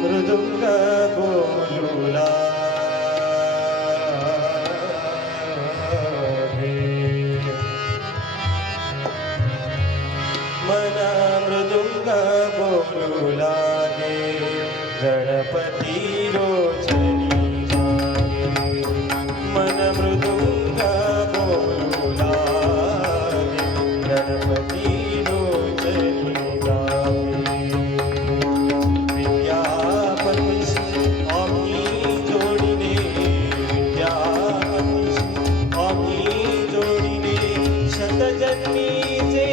मृदुंग बोलूला मन मृदुंग बोलू लागे गणपती रोचनी जागे मन मृदुंग बोलू लागे गणपती रोचनी जागे विद्यापतीशी आम्ही जोडीने विद्यापतीशी आम्ही जोडीने शतजन्मीचे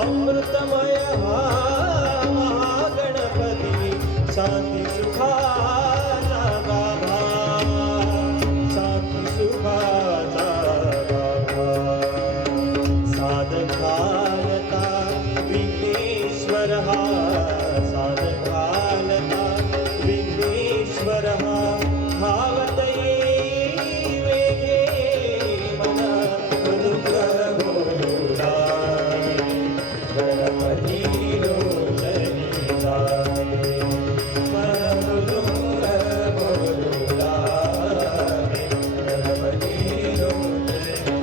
अमृतमय महागणपती शांती सुखाचा गाभा शांती सुखाचा गाभा साधकालता विघ्नेश्वर हा साधकालता विघ्नेश्वर हा भावत वेगे मन मृदुंग बोलूला गणपती रोचनी जागे मन मृदुंग बोलू लागे गणपती रोचनी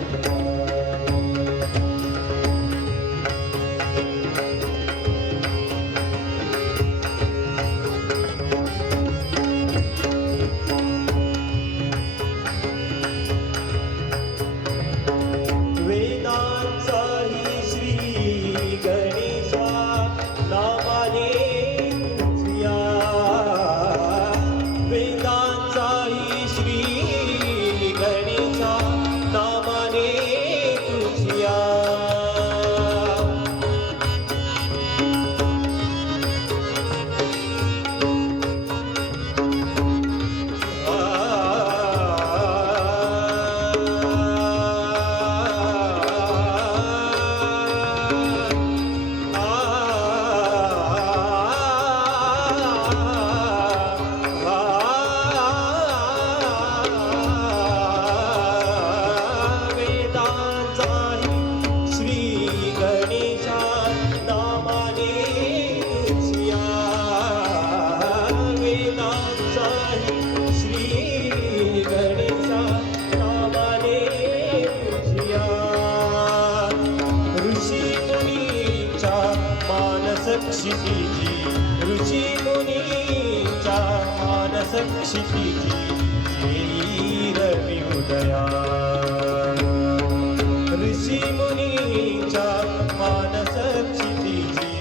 वेदांचाही श्री गणेशा नामाने तुझिया वेदांचाही श्री गणेशा नामाने तुझिया क्षितिजी ऋषी मुनीच्या मानस क्षितिजी येई रवी उदया ऋषी मुनीच्या मानस क्षितिजी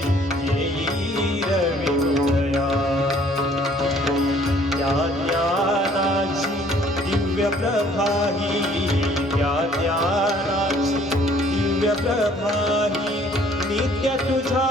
येई रवी उदया या ज्ञानाची दिव्य प्रभाही या ज्ञानाची दिव्य प्रभाही नित्य तुझा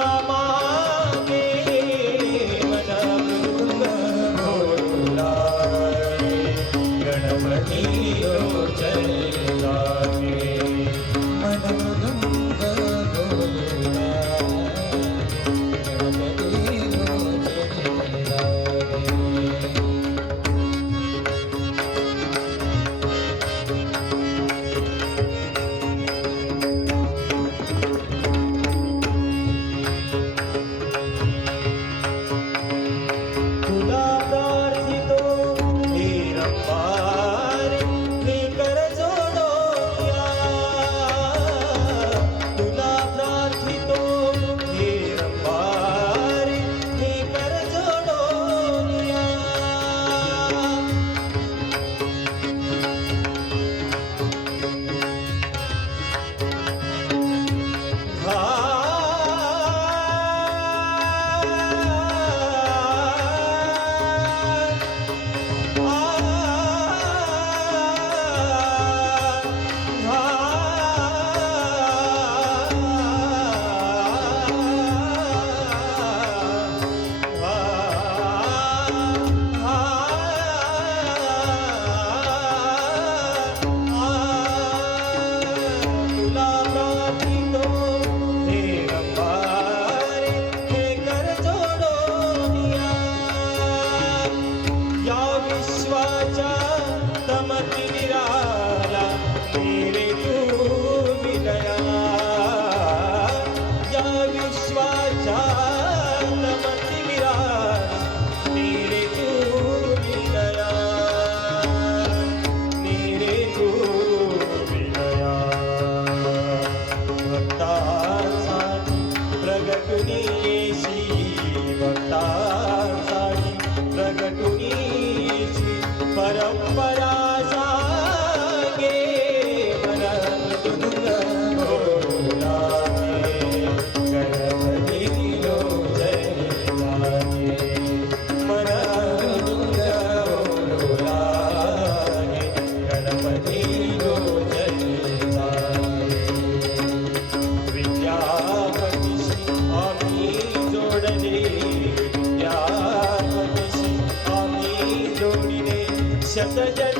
येशी भक्तांसाठी प्रगटून येशी परंपरा सांगे मन मृदुंग बोलू लागे गणपती लोचनी लागे मन मृदुंग बोलू लागे गणपती लोचनी लागे विद्यापतीशी आम्ही जोडले विद्यापतीशी आम्ही जोडले शतजन्म